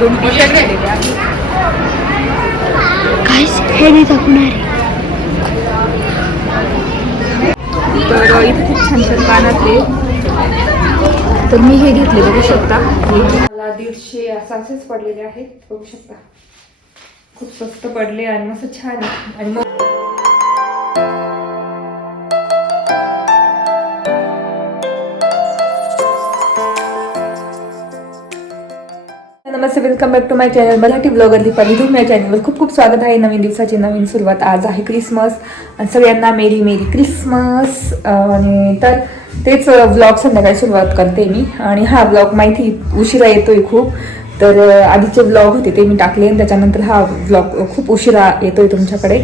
दोन T shirt झालेले आहे काहीच हे नाही दाखवणार आहे. तर इथे खूप छान छान कानातले तर मी हे घेतले बघू शकता. मला दीडशे असाचेच पडलेले आहेत. बघू शकता. खूप स्वस्त पडले आणि मस्त छान आहे. आणि मग नमस्ते welcome back to my channel Marathi ब्लॉगरली Deepali तुम्ही या चॅनलवर खूप खूप स्वागत आहे. नवीन दिवसाची नवीन सुरुवात. आज आहे क्रिसमस आणि सगळ्यांना मेरी मेरी क्रिसमस आणि तर तेच ब्लॉग संध्याकाळी सुरुवात करते मी. आणि हा ब्लॉग माहिती उशिरा येतोय खूप. तर आधीचे ब्लॉग होते ते मी टाकले आणि त्याच्यानंतर हा ब्लॉग खूप उशिरा येतोय तुमच्याकडे.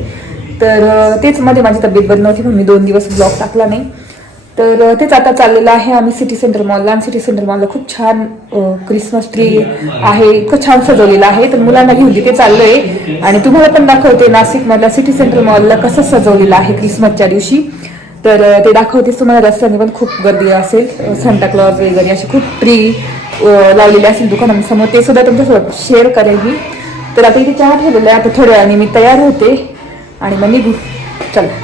तर तेच मध्ये माझी तब्येत बदल नव्हती म्हणून मी दोन दिवस ब्लॉग टाकला नाही. तर तेच आता चाललेलं आहे. आम्ही सिटी सेंटर मॉलला आणि सिटी सेंटर मॉलला खूप छान क्रिसमस ट्री आहे. इतकं छान सजवलेलं आहे. तर मुलांना घेऊन तिथे आहे आणि तुम्हाला पण दाखवते नाशिकमधल्या सिटी सेंटर मॉलला कसं सजवलेलं आहे क्रिसमसच्या दिवशी. तर ते दाखवतेच तुम्हाला. रस्त्याने पण खूप गर्दी असेल. सांता क्लॉज वगैरे अशी खूप ट्री लावलेली असेल दुकानांसमोर. ते सुद्धा तुमच्यासोबत शेअर करेल मी. तर आता इथे चहा ठेवलेला आहे. आता थोड्या वेळाने मी तयार होते. आणि मग निघू. चला.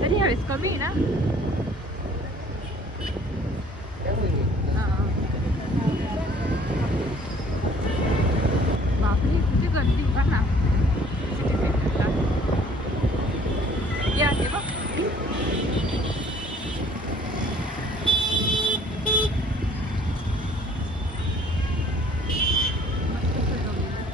तरी ह्यावेळेस कमी आहे ना बापरे किती गर्दी बघ ना सिटी सेंटरला या ते बघ मस्त सजवलेलं आहे.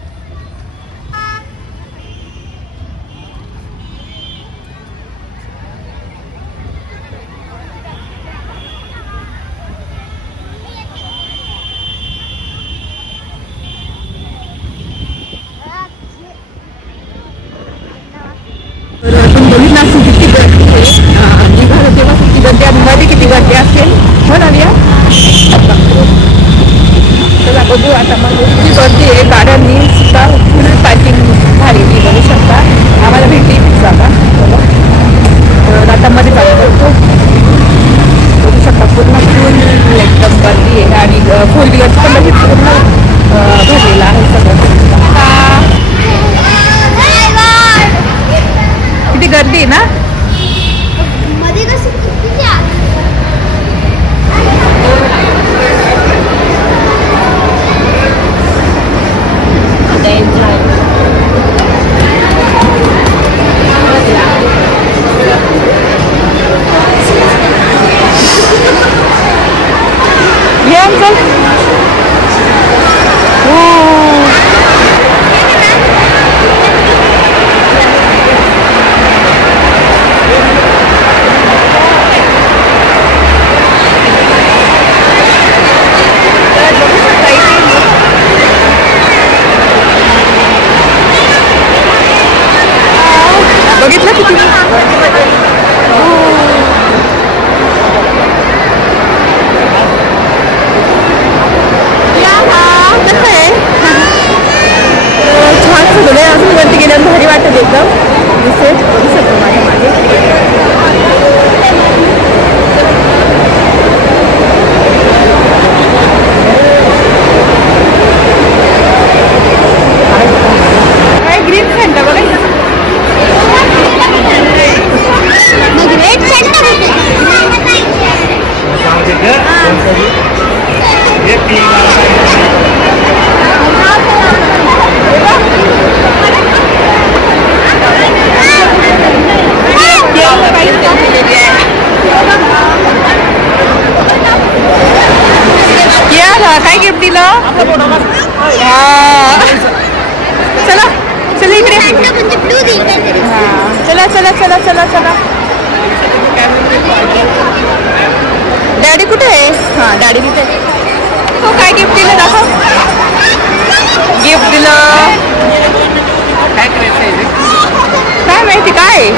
तर किती गर्दी आहे? निघालं तेव्हा किती गर्दी आणि मध्ये किती गर्दी असेल? हो ना रिया. चला बघू आता मग किती गर्दी आहे गाड्यांनी सुद्धा फुल पार्किंग झालेली बघू शकता. आम्हाला भेटली जागा तर आता मध्ये चालू करतो बघू शकता पूर्ण फुल एकदम गर्दी आहे. आणि फोर व्हीलर पण बघितलं. चला चला चला चला. चला डॅडी कुठे आहे? हा डॅडी तिथे. हो काय गिफ्ट दिलं दाखव. गिफ्ट दिलं. काय माहिती काय?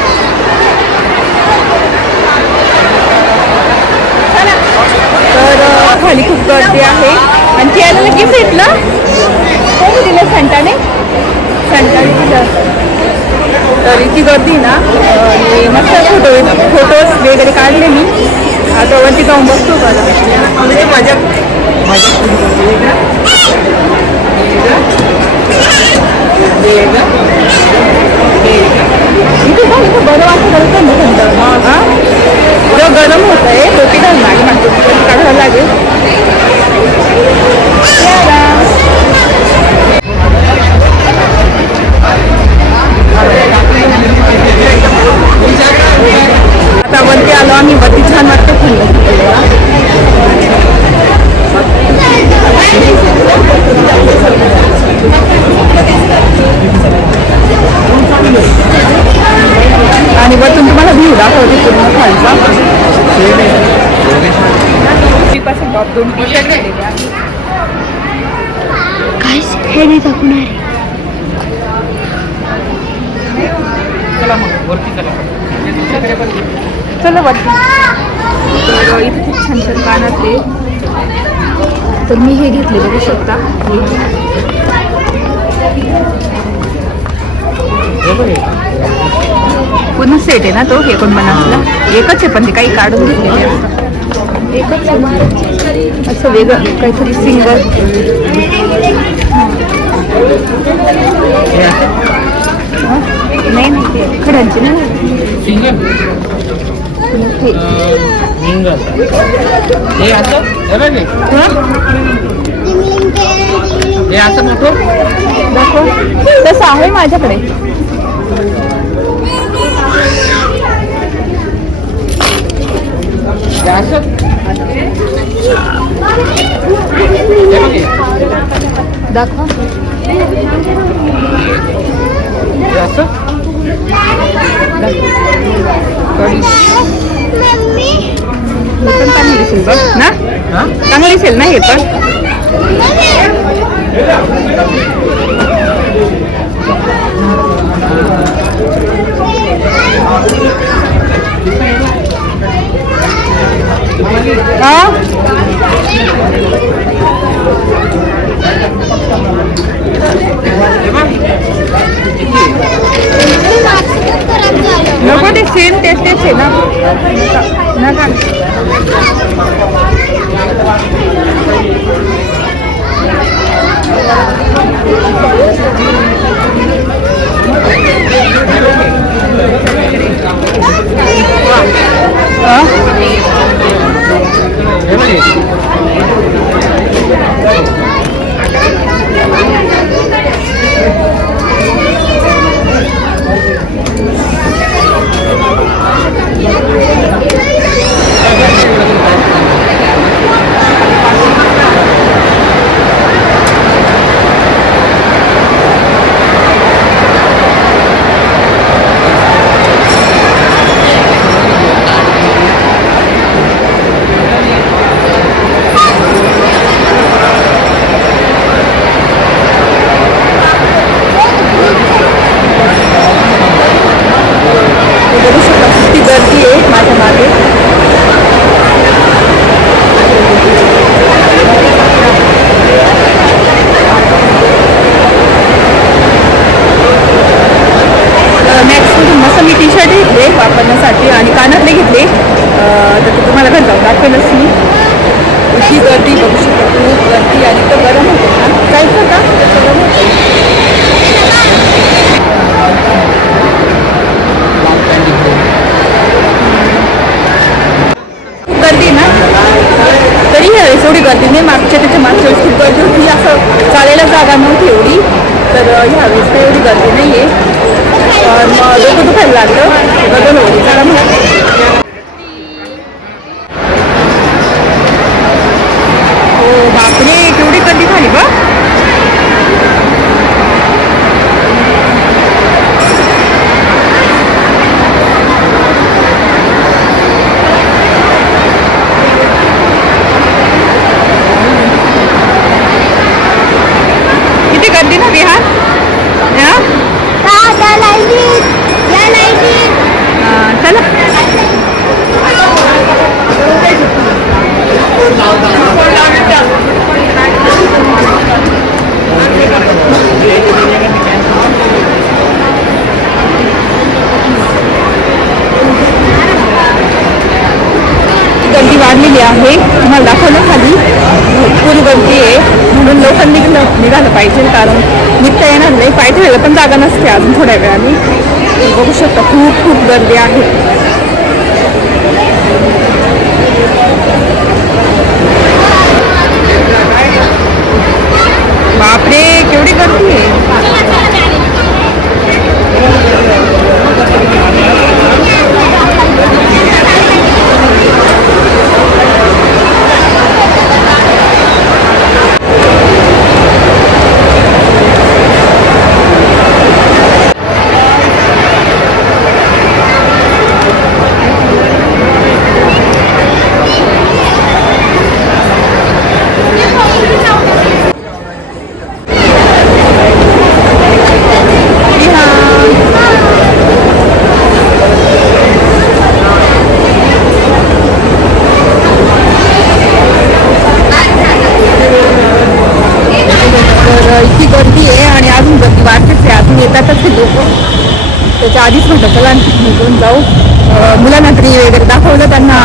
तर खाली खूप गर्दी आहे. आणि त्याला गिफ्ट घेतलं कोणी दिलं? संताने? संताने दिलं. तर इतकी गर्दी ना आणि मस्त फोटो फोटोज वगैरे काढले मी. आता वरती जाऊन बसतो बरं. म्हणजे मजा इथे बरं वाटत ना थंड हा? एवढं गरम होत आहे टोपी घालून वरतून तुम्हाला व्ह्यू दाखवते पूर्ण खालचा. दोन हे नाही दाखवणार. चला मग वरती चला. चला वरती. तर इथे खूप छान छान कानात आहे तर मी हे घेतले बघू शकता. हे. पूर्ण सेट आहे ना तो एकोणपन्नासला एकच आहे पण ते काही काढून घेतलेले असतात. एकच असं वेगळं काहीतरी सिंगल नाही नाही खड्यांचे हे. हे हे. हे. हे असं मोठं? दाखव. तसं आहे माझ्याकडे. हे असं हे बघ हे. दाखव हे असं कढी हे पण चांगली दिसेल बघ ना हा चांगली दिसेल ना हे पण हा हे बघ नको ते सेम तेच तेच आहे ना नका निघालं पाहिजे कारण निघता येणार नाही. पाय ठेवायला पण जागा नसते अजून थोड्या वेळाने. बघू शकता खूप खूप गर्दी आहे. बापरे केवढी गर्दी आहे तर इतकी गर्दी आहे आणि अजून गर्दी वाढतेच आहे अजून येतातच हे लोक त्याच्या आधीच म्हटलं चला निघून जाऊ अं, मुलांना ट्री वगैरे दाखवलं त्यांना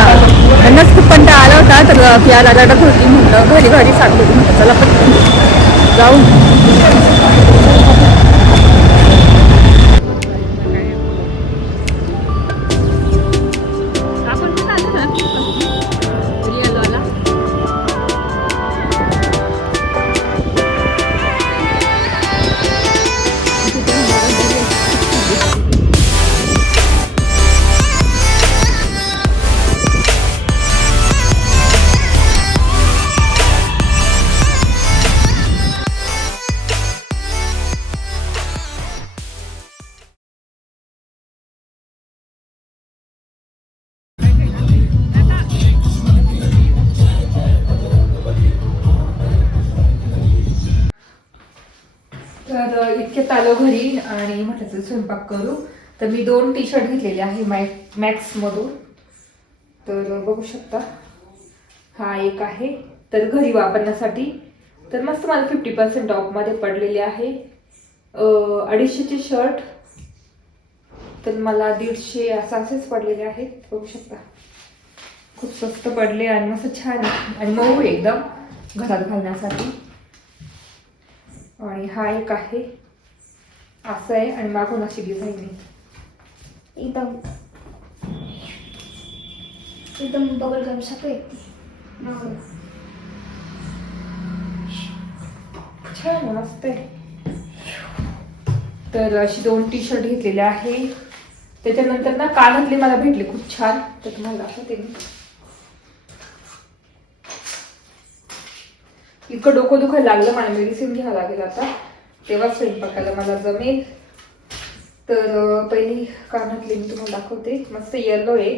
त्यांनाच खूप कंटाळा आला होता तर फिरायला इतक्यात आलो घरी आणि म्हटलं तर स्वयंपाक करू. तर मी दोन टी शर्ट घेतलेले आहे मॅक मॅक्समधून तर बघू शकता हा एक आहे. तर घरी वापरण्यासाठी तर मस्त मला फिफ्टी पर्सेंट ऑफमध्ये पडलेले आहे. अडीचशेचे शर्ट तर मला दीडशे असं असेच पडलेले आहेत. बघू शकता. खूप स्वस्त पडले आणि मस्त छान आणि मऊ एकदम घरात घालण्यासाठी. आणि हा एक आहे. असं आहे आणि मागून अशी डिझाईन आहे एकदम. एकदम बबल गम सारखं येते छान मस्त आहे. तर अशी दोन टी शर्ट घेतलेले आहे. त्याच्यानंतर ना कानातले मला भेटले खूप छान. तर तुम्हाला दाखवते इतकं डोकं दुखायला लागलं मला मेडिसिन घ्यावं लागेल आता. तेव्हा स्वयंपाकाला मला जमेल. तर पहिली कानातली मी तुम्हाला दाखवते. मस्त येलो आहे.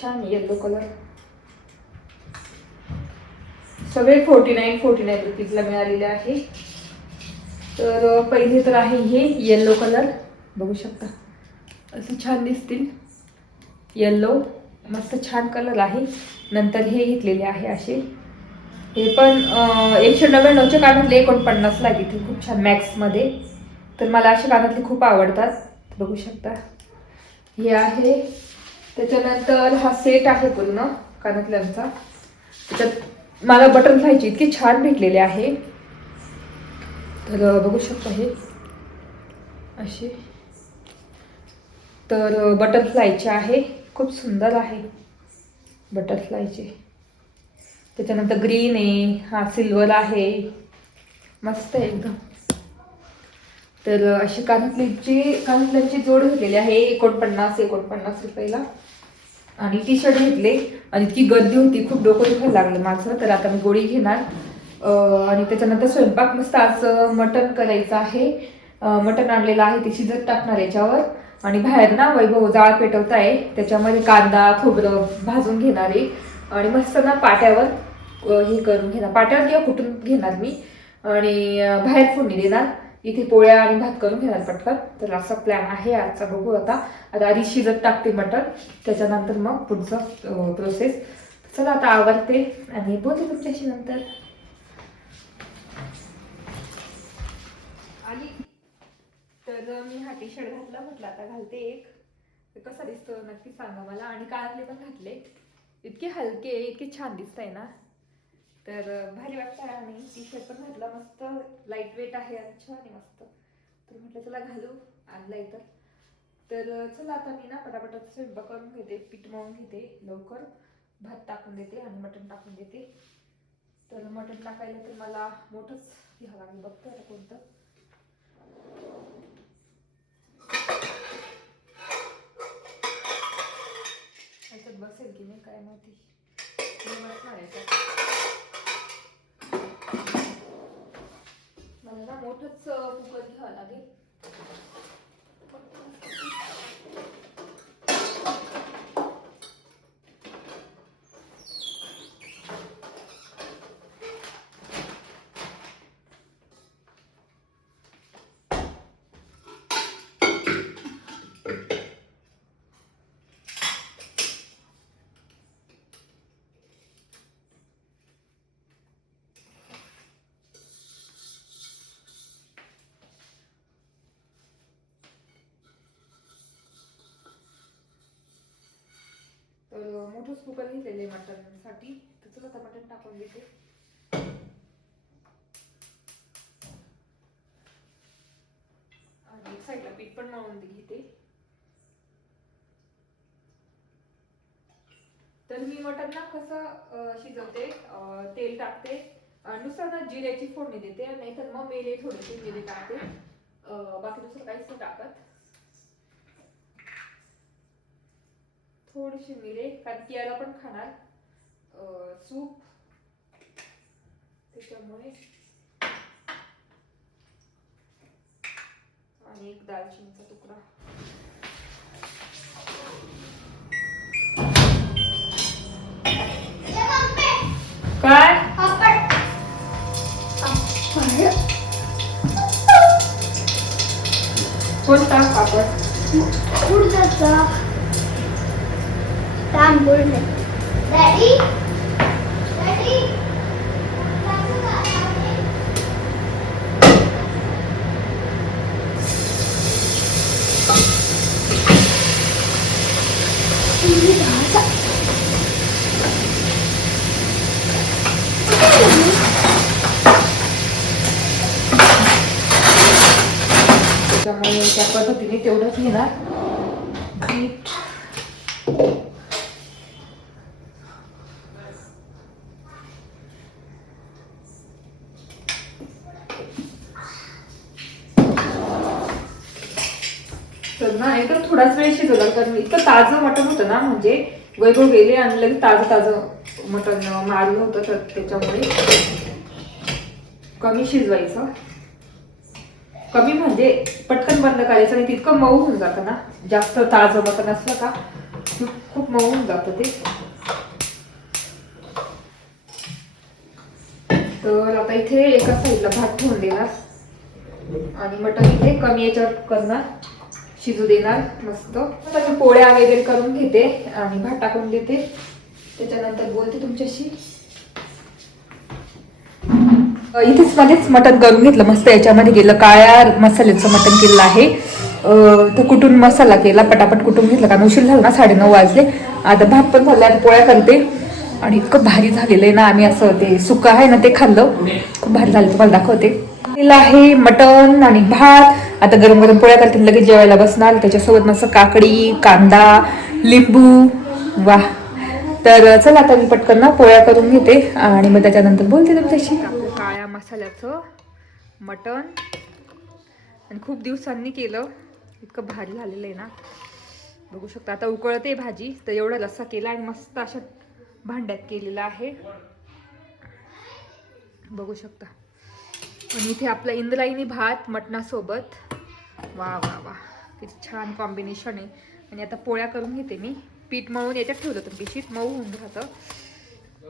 छान येल्लो कलर सगळे फोर्टी नाईन फोर्टी नाईन रुपीजला मिळालेले आहे. तर पहिले तर आहे हे येल्लो कलर बघू शकता. असं छान दिसतील. येल्लो मस्त छान कलर आहे. नंतर हे घेतलेले आहे असे. हे पण एकशे नव्याण्णवचे कानातले एकोणपन्नासला तिथे खूप छान मॅक्समध्ये. तर मला असे कानातले खूप आवडतात. बघू शकता. हे आहे. त्याच्यानंतर हा सेट आहे पूर्ण कानातल्यांचा त्याच्यात मला बटरफ्लायचे इतके छान भेटलेले आहे. तर बघू शकता हे. असे. तर बटरफ्लायचे आहे. खूप सुंदर आहे बटरफ्लायचे त्याच्यानंतर ग्रीन आहे हा सिल्वर आहे. मस्त आहे एकदम. तर अशी कानातलीची कानातल्यांची जोड घेतलेली आहे एकोणपन्नास एकोणपन्नास रुपयाला. आणि टी शर्ट घेतले. आणि इतकी गर्दी होती खूप डोकं दुखायला लागलं माझं. तर आता मी गोळी घेणार. आणि त्याच्यानंतर स्वयंपाक मस्त आज मटण करायचं आहे. मटण आणलेलं आहे ते शिजत टाकणार याच्यावर. आणि बाहेर ना वैभव जाळ पेटवत आहे त्याच्यामध्ये कांदा खोबरं भाजून घेणार आहे. आणि मस्त ना पाट्यावर हे करून घेणार. पाट्यावर किंवा कुठून घेणार मी? आणि बाहेर फोडणी देणार. इथे पोळ्या आणि भात करून घेणार पटकन. तर असा प्लॅन आहे. आजचा बघू आता. आता आधी शिजत टाकते मटण त्याच्यानंतर मग पुढचं प्रोसेस चला आता आवडते आणि बोलते तुमच्याशी नंतर. आली. तर मी हा टी शर्ट घातला. म्हटलं आता घालते एक. कसा दिसतो नक्की सांगा मला. आणि कानातले पण घातले. इतके हलके इतके छान दिसत आहे ना. तर भारी वाटतं आणि टी शर्ट पण घातला. मस्त लाइट वेट आहे आणि छान आहे मस्त. तर म्हटलं चला घालू. आणलाय तर. तर चला आता मी ना पटापट स्वयंपाक करून घेते. पीठ मळून घेते लवकर. भात टाकून देते आणि मटण टाकून देते. तर मटण टाकायला तर मला मोठंच घ्यावं लागेल. बघतो आता कोणतं. बसेल की नाही काय माहिती नाही बसणार याच्यात मला ना मोठंच कुकर घ्यावं लागेल तर मोठंच कुकर घेतलेलं आहे मटणसाठी तर चला आता मटण टाकून घेते. आणि साईडला पीठ पण मळून घेते. तर मी मटन ना कसं शिजवते तेल टाकते. नुसतं ना जिऱ्याची फोडणी देते नाहीतर मग मेले थोडेसे मिरे टाकते. बाकी दुसरं काहीच नाही टाकत. थोडीशी मिरे कारण की याला पण खाणार. सूप. त्याच्यामुळे. आणि एक दालचिनीचा तुकडा. काय? कोणता कापड त्याच्यामुळे त्या पद्धतीने तेवढंच घेणार. मीठ ना तर थोडाच वेळ शिजवला कारण इतकं ताजं मटण होतं ना म्हणजे वैभव गेले आणि लगेच ताजं ताजं मटण मारलं होतं तर त्याच्यामुळे कमी शिजवायचं. कमी म्हणजे पटकन बंद करायचं आणि तितकं मऊ होऊन जातं ना जास्त ताजं मटण असलं का खूप खूप मऊ होऊन जातं ते. तर आता इथे एका साईडला भात ठेवून देणार. आणि मटण इथे कमी याच्यावर करणार. शिजू देणार मस्त. आता मी पोळ्या वगैरे करून घेते आणि भात टाकून देते त्याच्यानंतर बोलते तुमच्याशी. इथेच मध्येच मटण करून घेतलं मस्त याच्यामध्ये गेलं. काळ्या मसाल्याचं मटण केलेलं आहे. तो तर कुठून मसाला केला पटापट कुठून घेतला कारण उशीर झाला ना साडेनऊ वाजले. आता भात पण झाला आणि पोळ्या करते. आणि इतकं भारी झालेलं आहे ना आम्ही असं ते सुकं आहे ना ते खाल्लं. खूप भारी झालं तुम्हाला दाखवते. केलं आहे मटण आणि भात. आता गरम गरम पोळ्या करतील लगेच जेवायला बसणार. त्याच्यासोबत मस्त काकडी कांदा लिंबू. वा तर चला आता मी पटकन ना पोळ्या करून घेते. आणि मग त्याच्यानंतर बोलते तुमच्याशी. काळ्या मसाल्याचं मटण. आणि खूप दिवसांनी केलं. इतकं भारी झालेलं आहे ना. बघू शकता आता उकळते भाजी. तर एवढा लस्सा केला आणि मस्त अशा भांड्यात केलेला आहे. बघू शकता. आणि इथे आपला इंद्रायणी भात मटणासोबत. वा वा वा. किती छान कॉम्बिनेशन आहे. आणि आता पोळ्या करून घेते मी. पीठ मळून याच्यात ठेवलं होतं पिशीत मऊ होऊन राहतं.